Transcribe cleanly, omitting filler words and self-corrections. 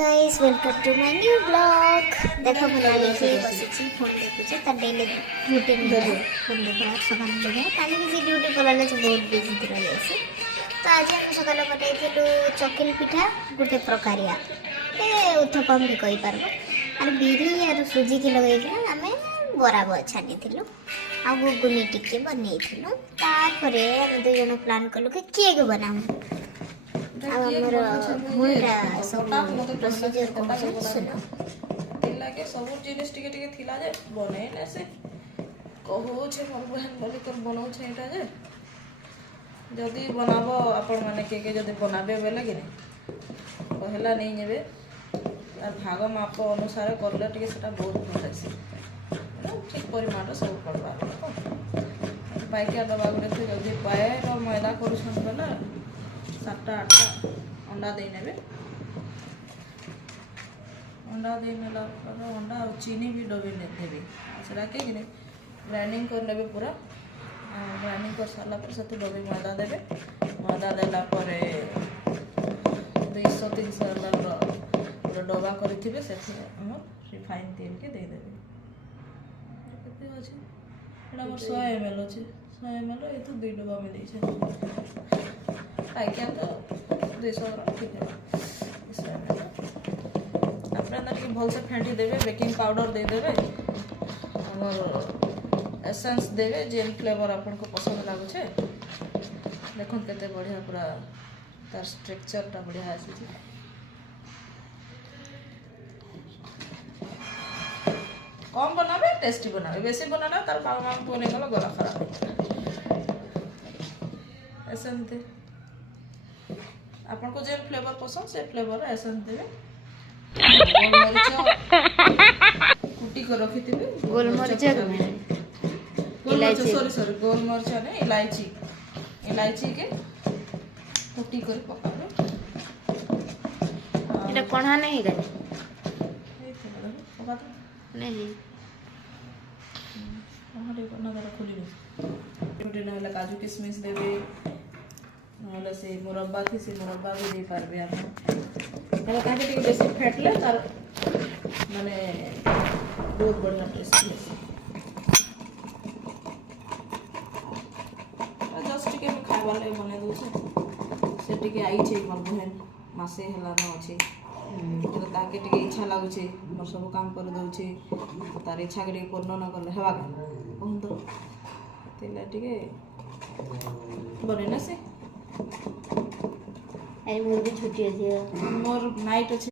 Guys welcome to my new blog. देखो मैं बसी फोन देखुचे ता डेली रूटीन है फोन देखा सकाल देखा काली किसी ड्यूटी करले से बहुत बिजी रह जासी। तो आज हम सकाल बनेइथिलु चकिल पिठा गुटे प्रकारिया ए उत्थपम भी कहि पारबो और बिरी और सुजी के लगे के हमें बराबर छानिथिलु आ गुगुनी टिके बनेइथिलु। तारपरे हम दो जण प्लान कलु के केक बनाऊ सब जिनिस टिके टिके थिला जे बने ने से कहू छे मोर बहन बोली कर बनाऊ छे एटा जे जदी बनाबो आपण माने के जदी बनाबे बेले कि कहला नहीं नेबे और भाग माप अनुसार करले टिके सेटा बहुत भल आसी ठीक परिमाण सब पड़बा पाइका दबा गुले से जदी पाए और मैदा करू छन बना 7टा 8टा अंडा दे नेबे अंडा दे नेला अंडा और चीनी भी डबे ने देबे सेटा के कि ग्राइंडिंग कर नेबे पूरा ग्राइंडिंग कर साला पर सते डबे मैदा देबे मैदा देला पर 200 300 ml पूरा डबा करथिबे सेथे हम रिफाइन तेल के दे देबे केते अछि एटा मोर 100 ml अछि 100 ml ए तो 2 डबा में दै छै क्या तो 200 ग्राम ठीक है अपने अंदर की भल से फेंटी देवे बेकिंग पाउडर दे देवे और एसेंस देवे जेल फ्लेवर आपन को पसंद लागो छे देखो केते बढ़िया पूरा तार स्ट्रक्चर टा बढ़िया आसी छे कम बनावे टेस्टी बनावे बेसी बनाना तार बाबा मां को ने गला खराब एसेंस दे आपन को जे फ्लेवर पसंद से फ्लेवर एसेंस देबे कुटी को रखी थिबे गोल मरीच इलायची सॉरी गोल मरीच ने इलायची के कुटी कर पकाबे एटा कोणा नहीं गले ए थे पका तो नहीं हमारे कोना दरा खुली छोटे ना काजू किशमिश देबे नहले से मुरब्बा थी से मुरब्बा भी दे पारबे आपण हला काहे टिके बेसी फेटले तार माने बहुत बढ़िया टेस्ट है जस्ट टिके में खाइबा ले बने दो से टिके आई छै मोर बहन मासे हला न अछि तो ताके टिके इच्छा लागु छै मोर सब काम कर दउ छै तार इच्छा के पूर्ण न करले हेबा कहन तो तेला टिके बने ना से आई मोर भी छुट्टी अछि मोर नाइट अछि।